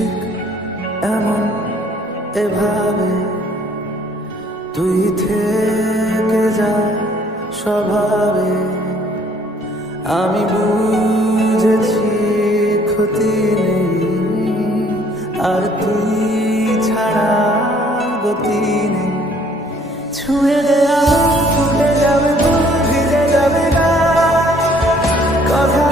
ঠিক এমন এভাবে তুই থেকে যা স্বভাবে। আমি বুঝেছি ক্ষতি নেই, আর তুই ছাড়া গতি নেই। ছুঁয়ে দেয়া ফুটে যাবে, ফুল ভিজে যাবে গা, কথা